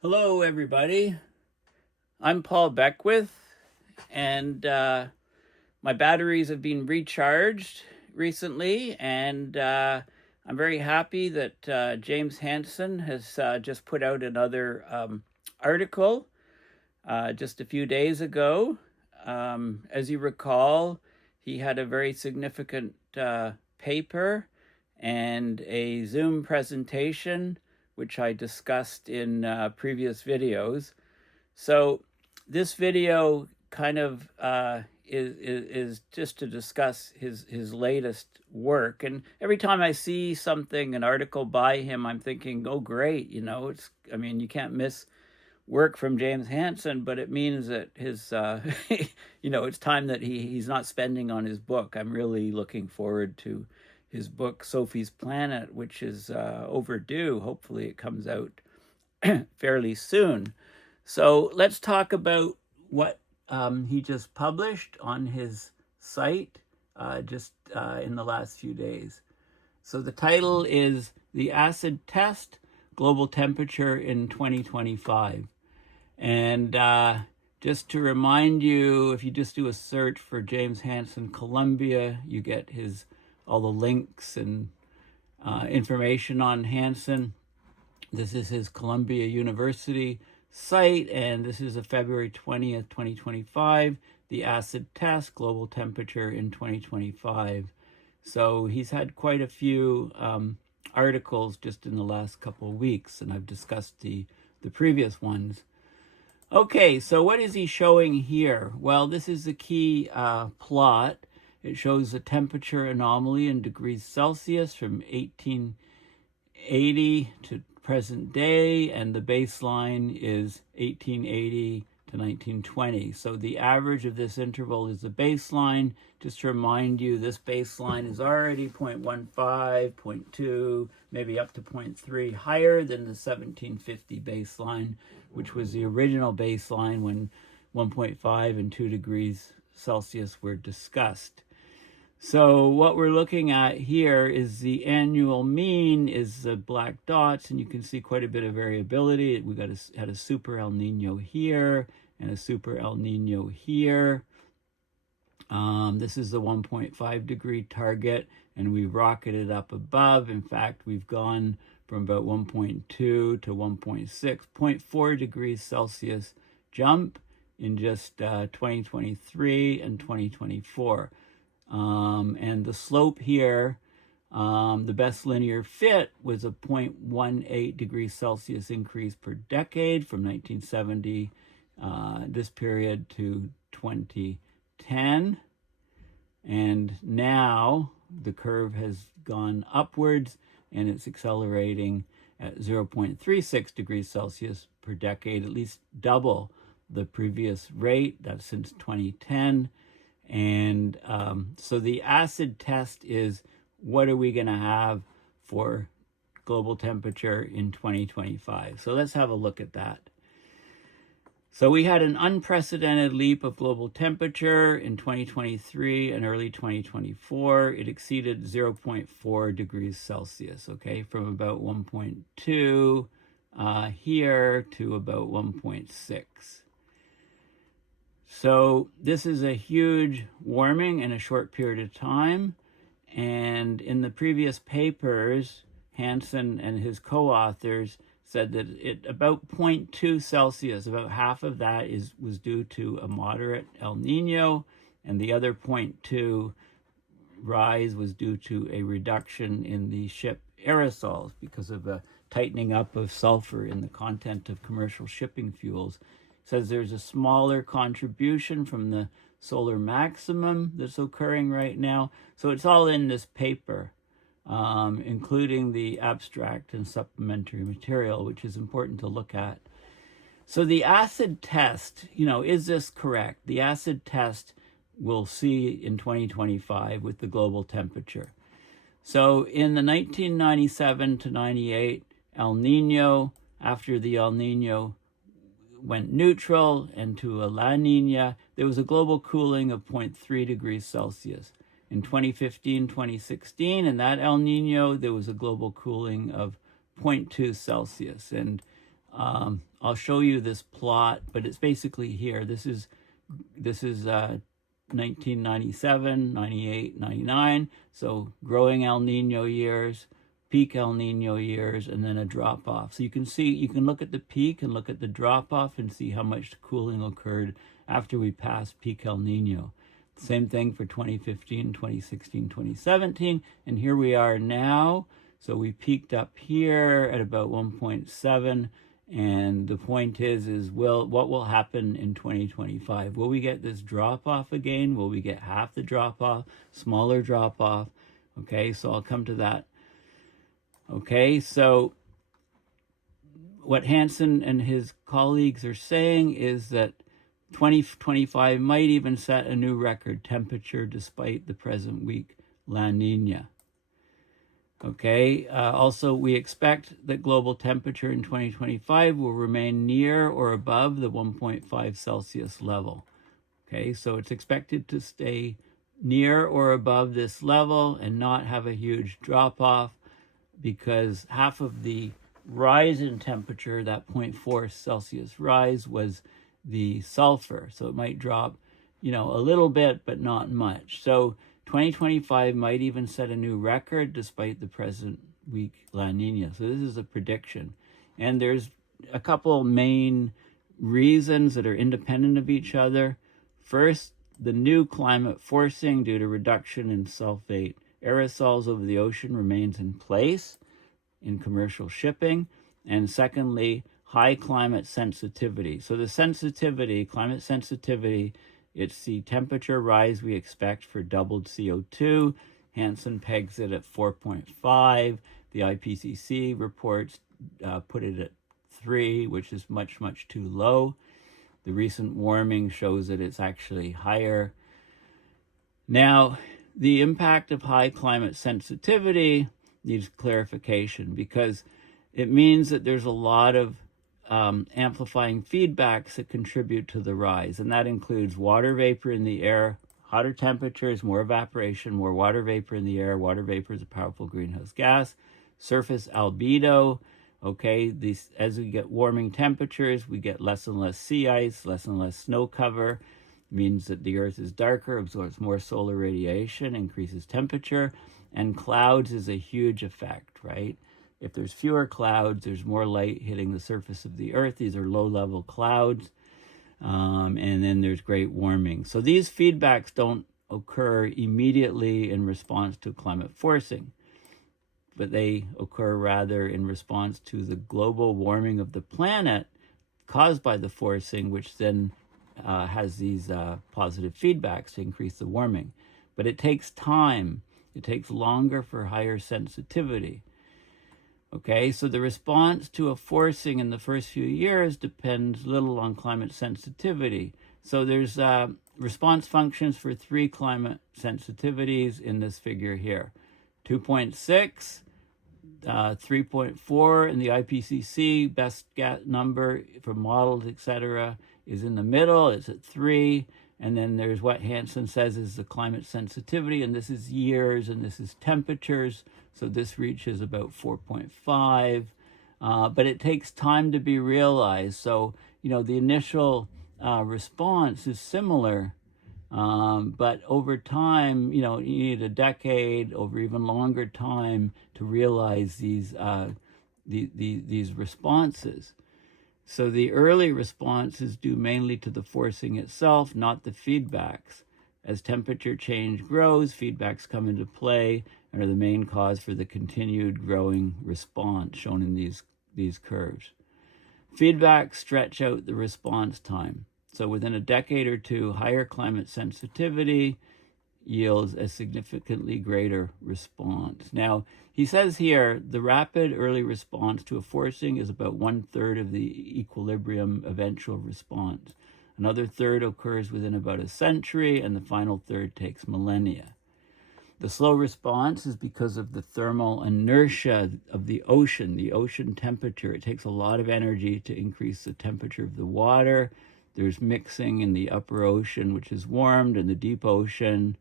Hello, everybody. I'm Paul Beckwith, and my batteries have been recharged recently, and I'm very happy that James Hansen has just put out another article just a few days ago. As you recall, he had a very significant paper and a Zoom presentation, which I discussed in previous videos. So this video kind of is just to discuss his latest work. And every time I see something, an article by him, I'm thinking, oh, great, I mean, you can't miss work from James Hansen, but it means that his, it's time that he's not spending on his book. I'm really looking forward to his book, Sophie's Planet, which is overdue. Hopefully it comes out fairly soon. So let's talk about what he just published on his site just in the last few days. So the title is The Acid Test, Global Temperature in 2025. And just to remind you, if you just do a search for James Hansen Columbia, you get all the links and information on Hansen. This is his Columbia University site, and this is a February 20th, 2025, the acid test, global temperature in 2025. So he's had quite a few articles just in the last couple of weeks, and I've discussed the previous ones. Okay, so what is he showing here? Well, this is the key plot. It shows the temperature anomaly in degrees Celsius from 1880 to present day, and the baseline is 1880 to 1920. So the average of this interval is the baseline. Just to remind you, this baseline is already 0.15, 0.2, maybe up to 0.3 higher than the 1750 baseline, which was the original baseline when 1.5 and 2 degrees Celsius were discussed. So what we're looking at here is the annual mean is the black dots, and you can see quite a bit of variability. We had a super El Nino here and a super El Nino here. This is the 1.5 degree target, and we rocketed up above. In fact, we've gone from about 1.2 to 1.6, 0.4 degrees Celsius jump in just 2023 and 2024. And the slope here, the best linear fit was a 0.18 degrees Celsius increase per decade from 1970, this period, to 2010. And now the curve has gone upwards, and it's accelerating at 0.36 degrees Celsius per decade, at least double the previous rate. That's since 2010. And so the acid test is, what are we going to have for global temperature in 2025? So let's have a look at that. So we had an unprecedented leap of global temperature in 2023 and early 2024. It exceeded 0.4 degrees Celsius, okay, from about 1.2 here to about 1.6. So this is a huge warming in a short period of time. And in the previous papers, Hansen and his co-authors said that about 0.2 Celsius, about half of that was due to a moderate El Nino, and the other 0.2 rise was due to a reduction in the ship aerosols because of a tightening up of sulfur in the content of commercial shipping fuels. Says there's a smaller contribution from the solar maximum that's occurring right now. So it's all in this paper, including the abstract and supplementary material, which is important to look at. So the acid test, is this correct? The acid test we'll see in 2025 with the global temperature. So in the 1997 to 98 El Nino, after the El Nino went neutral and to a La Nina, there was a global cooling of 0.3 degrees Celsius. In 2015, 2016, in that El Nino, there was a global cooling of 0.2 Celsius. And I'll show you this plot, but it's basically here. This is 1997, 98, 99. So growing El Nino years, peak El Nino years, and then a drop off. So you can see, you can look at the peak and look at the drop off and see how much cooling occurred after we passed peak El Nino. Same thing for 2015, 2016, 2017. And here we are now. So we peaked up here at about 1.7. And the point is what will happen in 2025? Will we get this drop off again? Will we get half the drop off, smaller drop off? Okay, so I'll come to that. Okay, so what Hansen and his colleagues are saying is that 2025 might even set a new record temperature despite the present weak La Nina. Okay, also we expect that global temperature in 2025 will remain near or above the 1.5 Celsius level. Okay, so it's expected to stay near or above this level and not have a huge drop off, because half of the rise in temperature, that 0.4 Celsius rise, was the sulfur. So it might drop, a little bit, but not much. So 2025 might even set a new record despite the present weak La Nina. So this is a prediction. And there's a couple main reasons that are independent of each other. First, the new climate forcing due to reduction in sulfate aerosols over the ocean remains in place in commercial shipping. And secondly, high climate sensitivity. So the sensitivity, climate sensitivity, it's the temperature rise we expect for doubled CO2. Hansen pegs it at 4.5. The IPCC reports put it at 3, which is much, much too low. The recent warming shows that it's actually higher. Now, the impact of high climate sensitivity needs clarification, because it means that there's a lot of amplifying feedbacks that contribute to the rise, and that includes water vapor in the air. Hotter temperatures, more evaporation, more water vapor in the air. Water vapor is a powerful greenhouse gas. Surface albedo. Okay, as we get warming temperatures, we get less and less sea ice, less and less snow cover. It means that the Earth is darker, absorbs more solar radiation, increases temperature, and clouds is a huge effect, right? If there's fewer clouds, there's more light hitting the surface of the Earth. These are low-level clouds. And then there's great warming. So these feedbacks don't occur immediately in response to climate forcing, but they occur rather in response to the global warming of the planet caused by the forcing, which then has these positive feedbacks to increase the warming. But it takes time. It takes longer for higher sensitivity. Okay, so the response to a forcing in the first few years depends little on climate sensitivity. So there's response functions for 3 climate sensitivities in this figure here. 2.6, 3.4 in the IPCC, best number for models, etc., is in the middle. It's at 3. And then there's what Hansen says is the climate sensitivity, and this is years, and this is temperatures. So this reaches about 4.5, but it takes time to be realized. So, the initial response is similar, but over time, you need a decade, over even longer time to realize these responses. So the early response is due mainly to the forcing itself, not the feedbacks. As temperature change grows, feedbacks come into play and are the main cause for the continued growing response shown in these curves. Feedbacks stretch out the response time. So within a decade or two, higher climate sensitivity yields a significantly greater response. Now, he says here, the rapid early response to a forcing is about 1/3 of the equilibrium eventual response. Another third occurs within about a century, and the final third takes millennia. The slow response is because of the thermal inertia of the ocean temperature. It takes a lot of energy to increase the temperature of the water. There's mixing in the upper ocean, which is warmed, and the deep ocean.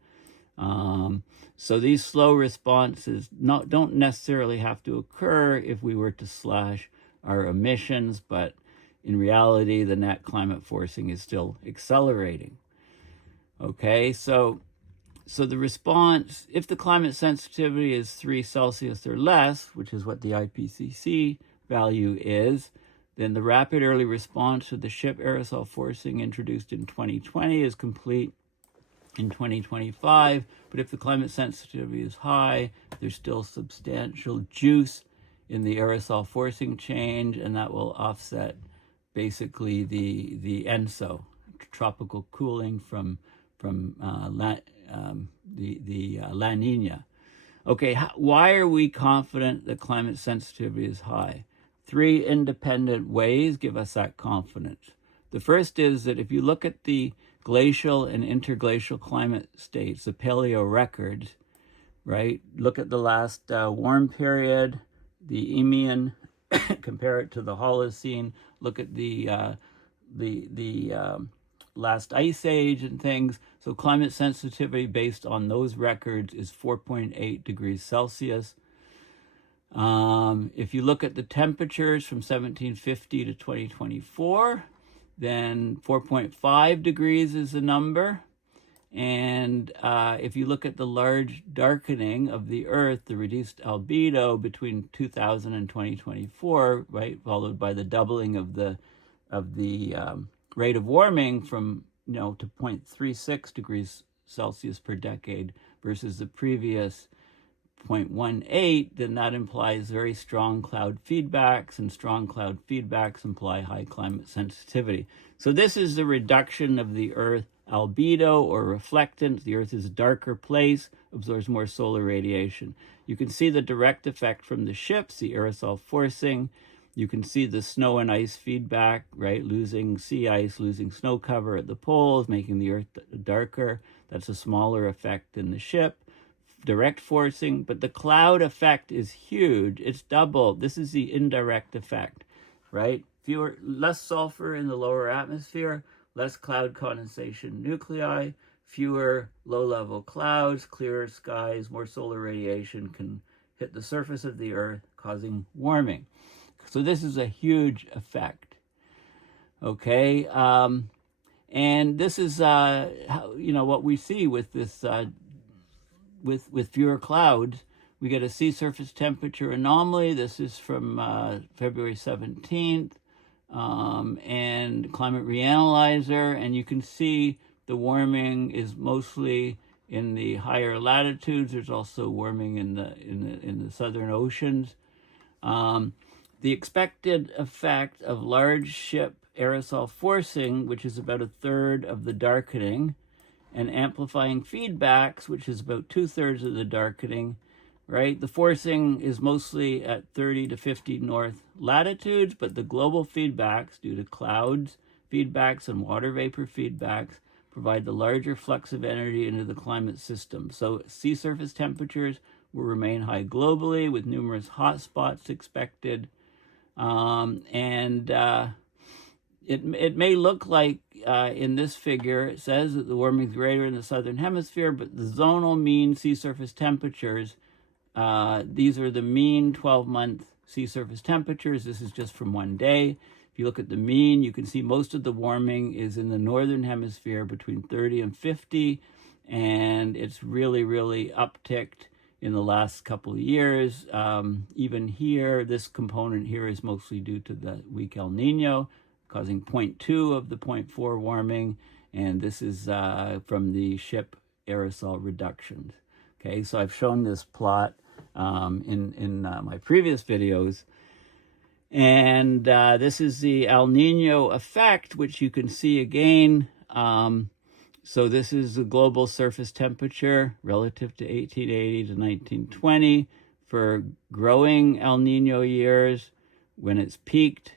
So these slow responses don't necessarily have to occur if we were to slash our emissions, but in reality, the net climate forcing is still accelerating. Okay, so the response, if the climate sensitivity is 3 Celsius or less, which is what the IPCC value is, then the rapid early response to the ship aerosol forcing introduced in 2020 is complete in 2025. But if the climate sensitivity is high, there's still substantial juice in the aerosol forcing change, and that will offset basically the ENSO, tropical cooling from La Nina. Okay, why are we confident that climate sensitivity is high? 3 independent ways give us that confidence. The first is that if you look at the glacial and interglacial climate states, the paleo records, right? Look at the last warm period, the Eemian, compare it to the Holocene. Look at the last ice age and things. So climate sensitivity based on those records is 4.8 degrees Celsius. If you look at the temperatures from 1750 to 2024, then 4.5 degrees is the number. And if you look at the large darkening of the Earth, the reduced albedo between 2000 and 2024, right, followed by the doubling of the rate of warming from to 0.36 degrees Celsius per decade versus the previous 0.18, then that implies very strong cloud feedbacks, and strong cloud feedbacks imply high climate sensitivity. So this is the reduction of the Earth albedo or reflectance. The Earth is a darker place, absorbs more solar radiation. You can see the direct effect from the ships, the aerosol forcing. You can see the snow and ice feedback, right? Losing sea ice, losing snow cover at the poles, making the Earth darker. That's a smaller effect in the ship. Direct forcing, but the cloud effect is huge. It's double. This is the indirect effect, right? Less sulfur in the lower atmosphere, less cloud condensation nuclei, fewer low-level clouds, clearer skies, more solar radiation can hit the surface of the Earth, causing warming. So this is a huge effect. Okay, and this is what we see with this. With fewer clouds, we get a sea surface temperature anomaly. This is from February 17th, and Climate Reanalyzer, and you can see the warming is mostly in the higher latitudes. There's also warming in the southern oceans. The expected effect of large ship aerosol forcing, which is about a third of the darkening, and amplifying feedbacks, which is about 2/3 of the darkening, right? The forcing is mostly at 30 to 50 north latitudes, but the global feedbacks, due to clouds feedbacks and water vapor feedbacks, provide the larger flux of energy into the climate system. So sea surface temperatures will remain high globally, with numerous hotspots expected. It may look like in this figure, it says that the warming is greater in the southern hemisphere, but the zonal mean sea surface temperatures, these are the mean 12-month sea surface temperatures. This is just from one day. If you look at the mean, you can see most of the warming is in the northern hemisphere between 30 and 50, and it's really, really upticked in the last couple of years. Even here, this component here is mostly due to the weak El Nino, causing 0.2 of the 0.4 warming, and this is from the ship aerosol reductions. Okay, so I've shown this plot in my previous videos, and this is the El Nino effect, which you can see again. So this is the global surface temperature relative to 1880 to 1920 for growing El Nino years when it's peaked,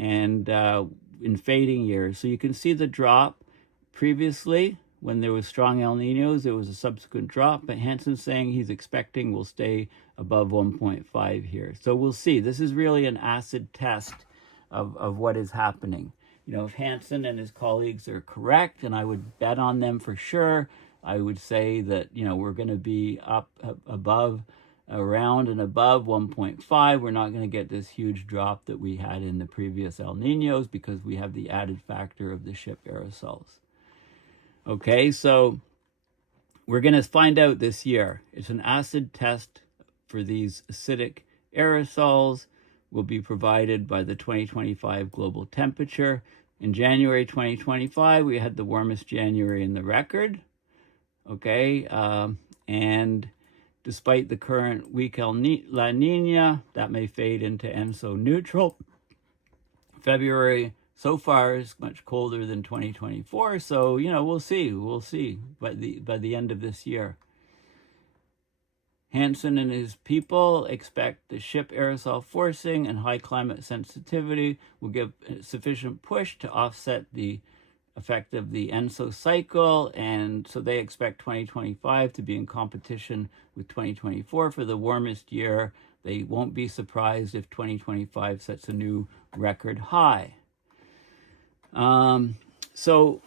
and in fading years. So you can see the drop previously. When there was strong El Ninos, there was a subsequent drop, but Hansen's saying he's expecting we'll stay above 1.5 here. So we'll see. This is really an acid test of what is happening. If Hansen and his colleagues are correct, and I would bet on them for sure, I would say that, we're going to be up above around and above 1.5. We're not going to get this huge drop that we had in the previous El Ninos because we have the added factor of the ship aerosols. Okay, so we're going to find out this year. It's an acid test for these acidic aerosols will be provided by the 2025 global temperature. In January 2025, we had the warmest January in the record. Okay, and despite the current weak La Nina, that may fade into ENSO neutral. February so far is much colder than 2024, so we'll see by the end of this year. Hansen and his people expect the ship aerosol forcing and high climate sensitivity will give sufficient push to offset the effect of the ENSO cycle, and so they expect 2025 to be in competition with 2024 for the warmest year. They won't be surprised if 2025 sets a new record high. So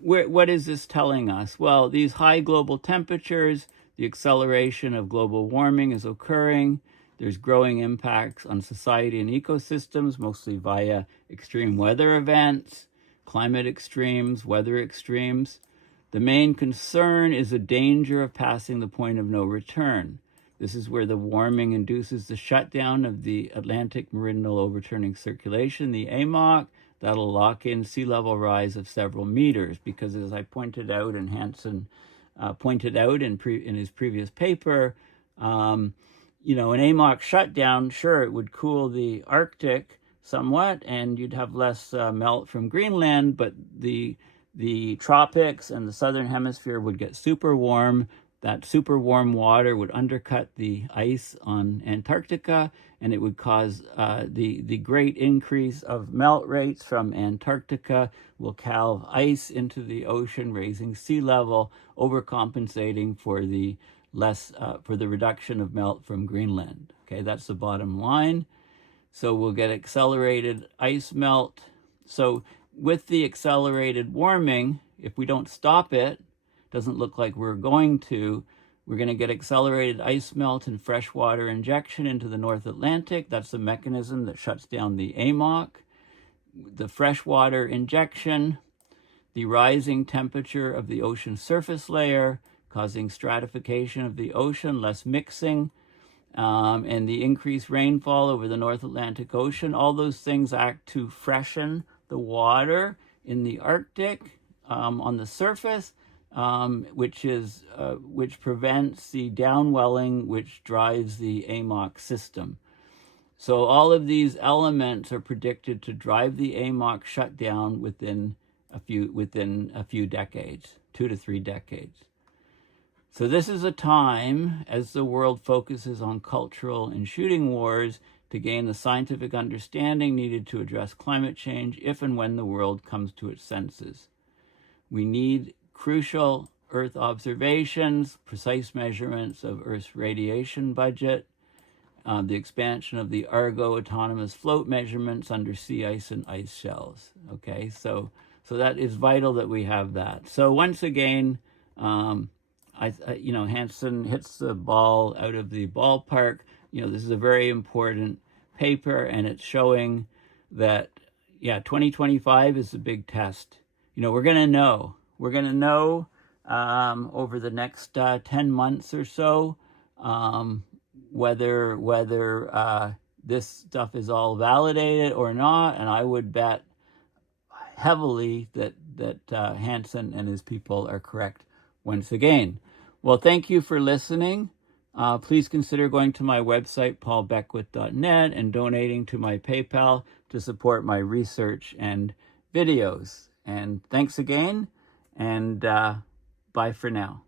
what is this telling us? Well, these high global temperatures, the acceleration of global warming is occurring. There's growing impacts on society and ecosystems, mostly via extreme weather events, climate extremes, weather extremes. The main concern is the danger of passing the point of no return. This is where the warming induces the shutdown of the Atlantic Meridional Overturning Circulation, the AMOC. That'll lock in sea level rise of several meters because, as I pointed out, and Hansen pointed out in his previous paper, an AMOC shutdown, sure, it would cool the Arctic somewhat, and you'd have less melt from Greenland, but the tropics and the southern hemisphere would get super warm. That super warm water would undercut the ice on Antarctica, and it would cause the great increase of melt rates from Antarctica will calve ice into the ocean, raising sea level, overcompensating for the reduction of melt from Greenland. Okay, that's the bottom line. So we'll get accelerated ice melt. So with the accelerated warming, if we don't stop it, doesn't look like we're going to get accelerated ice melt and freshwater injection into the North Atlantic. That's the mechanism that shuts down the AMOC. The freshwater injection, the rising temperature of the ocean surface layer, causing stratification of the ocean, less mixing, and the increased rainfall over the North Atlantic Ocean. All those things act to freshen the water in the Arctic on the surface, which prevents the downwelling, which drives the AMOC system. So all of these elements are predicted to drive the AMOC shutdown within a few decades, 2 to 3 decades. So this is a time, as the world focuses on cultural and shooting wars, to gain the scientific understanding needed to address climate change if and when the world comes to its senses. We need crucial Earth observations, precise measurements of Earth's radiation budget, the expansion of the Argo autonomous float measurements under sea ice and ice shells. Okay, so that is vital that we have that. So once again, Hansen hits the ball out of the ballpark. This is a very important paper, and it's showing that 2025 is a big test. We're going to know over the next 10 months or so whether this stuff is all validated or not, and I would bet heavily that Hansen and his people are correct once again. Well, thank you for listening. Please consider going to my website, paulbeckwith.net, and donating to my PayPal to support my research and videos. And thanks again, and bye for now.